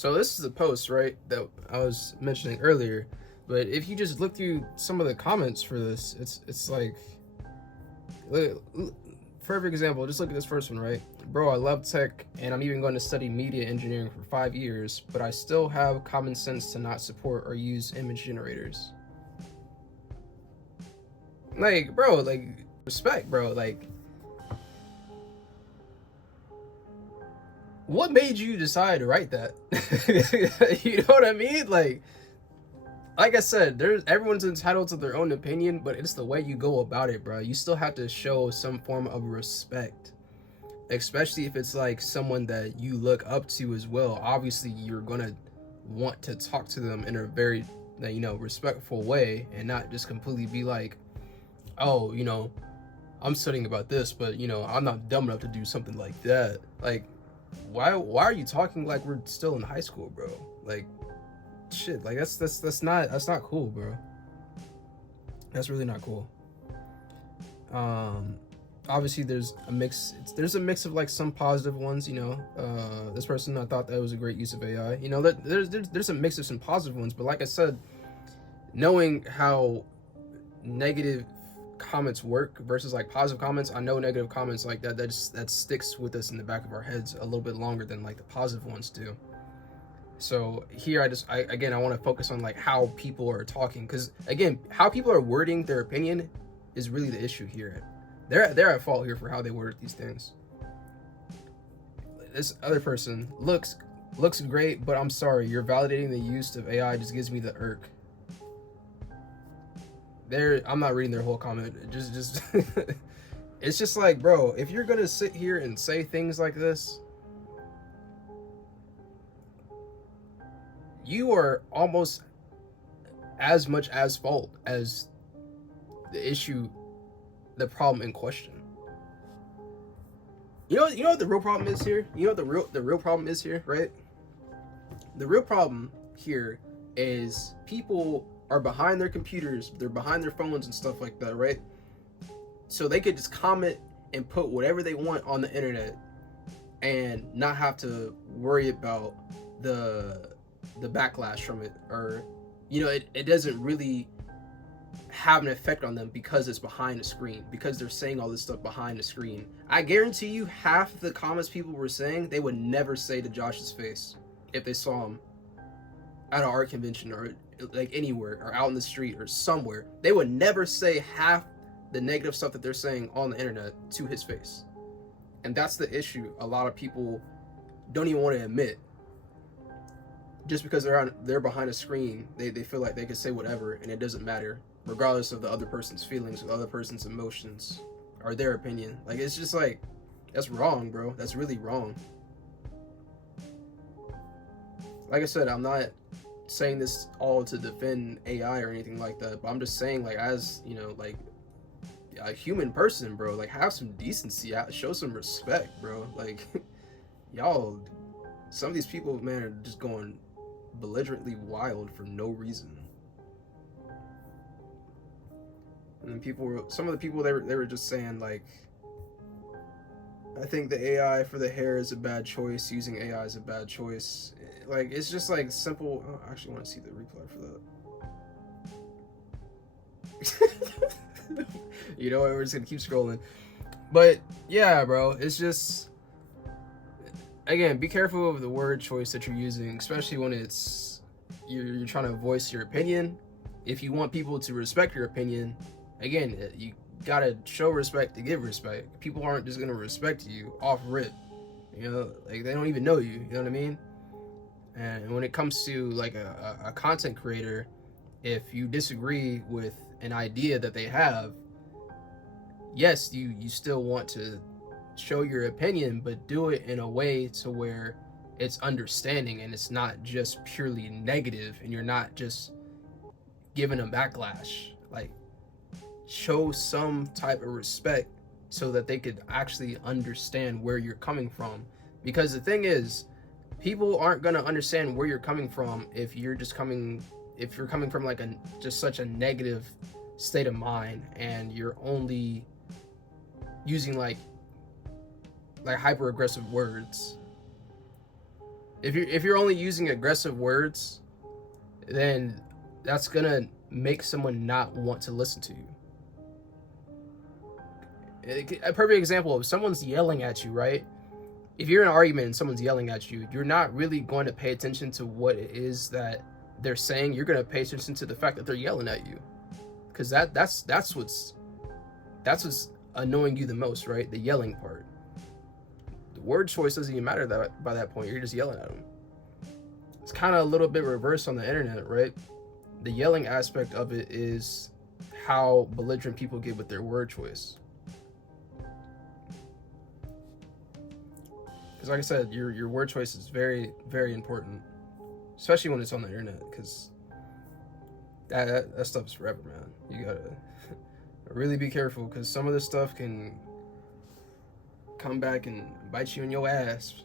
So this is a post, right, that I was mentioning earlier. But if you just look through some of the comments for this, it's like, perfect example. Just look at this first one, right? Bro, I love tech, and I'm even going to study media engineering for 5 years, but I still have common sense to not support or use image generators. Like, bro, like, respect, bro. Like, what made you decide to write that? You know what I mean? Like I said, everyone's entitled to their own opinion, but it's the way you go about it, bro. You still have to show some form of respect, especially if it's like someone that you look up to as well. Obviously, you're gonna want to talk to them in a very, respectful way, and not just completely be like, oh, I'm studying about this, but I'm not dumb enough to do something like that. Like, why are you talking like we're still in high school, bro? Like, shit, like that's not cool, bro. That's really not cool. Obviously there's a mix of like some positive ones. This person, I thought that was a great use of AI. There's a mix of some positive ones, but like I said, knowing how negative comments work versus like positive comments, I know negative comments like that sticks with us in the back of our heads a little bit longer than like the positive ones do. So here I want to focus on like how people are talking, because again, how people are wording their opinion is really the issue here. They're at fault here for how they word these things. This other person looks great, but I'm sorry, you're validating the use of AI just gives me the irk. I'm not reading their whole comment. Just it's just like, bro, if you're gonna sit here and say things like this, you are almost as much as fault as the problem in question. You know what the real problem is here? You know what the real problem is here, right? The real problem here is people are behind their computers, they're behind their phones and stuff like that, right? So they could just comment and put whatever they want on the internet and not have to worry about the backlash from it, or it doesn't really have an effect on them because it's behind the screen, because they're saying all this stuff behind the screen. I guarantee you half the comments people were saying they would never say to Josh's face if they saw him at an art convention or like anywhere or out in the street or somewhere. They would never say half the negative stuff that they're saying on the internet to his face. And that's the issue a lot of people don't even want to admit. Just because they're behind a screen, they feel like they can say whatever and it doesn't matter, regardless of the other person's feelings, or the other person's emotions, or their opinion. Like, it's just like, that's wrong, bro. That's really wrong. Like I said, I'm not saying this all to defend AI or anything like that, but I'm just saying, like, as like a human person, bro, like, have some decency, show some respect, bro. Like, y'all, some of these people, man, are just going belligerently wild for no reason. And then some of the people, they were just saying, like, I think the AI for the hair is a bad choice, using AI is a bad choice. Like, it's just like simple. Oh, I actually want to see the reply for that. We're just gonna keep scrolling. But yeah, bro, it's just, again, be careful of the word choice that you're using, especially when you're trying to voice your opinion. If you want people to respect your opinion, again, you gotta show respect to give respect. People aren't just gonna respect you off rip. Like, they don't even know you. You know what I mean? And when it comes to like a content creator, if you disagree with an idea that they have, yes, you still want to show your opinion, but do it in a way to where it's understanding and it's not just purely negative, and you're not just giving them backlash. Like, show some type of respect so that they could actually understand where you're coming from. Because the thing is, people aren't going to understand where you're coming from if you're coming from like just such a negative state of mind, and you're only using like hyper aggressive words. If you're only using aggressive words, then that's gonna make someone not want to listen to you. A perfect example: if someone's yelling at you, right? If you're in an argument and someone's yelling at you, you're not really going to pay attention to what it is that they're saying. You're going to pay attention to the fact that they're yelling at you, because that's what's annoying you the most, right? The yelling part. The word choice doesn't even matter that by that point. You're just yelling at them. It's kind of a little bit reversed on the internet, right? The yelling aspect of it is how belligerent people get with their word choice. Because like I said, your word choice is very, very important, especially when it's on the internet, because that stuff is forever, man. You gotta really be careful, because some of this stuff can come back and bite you in your ass.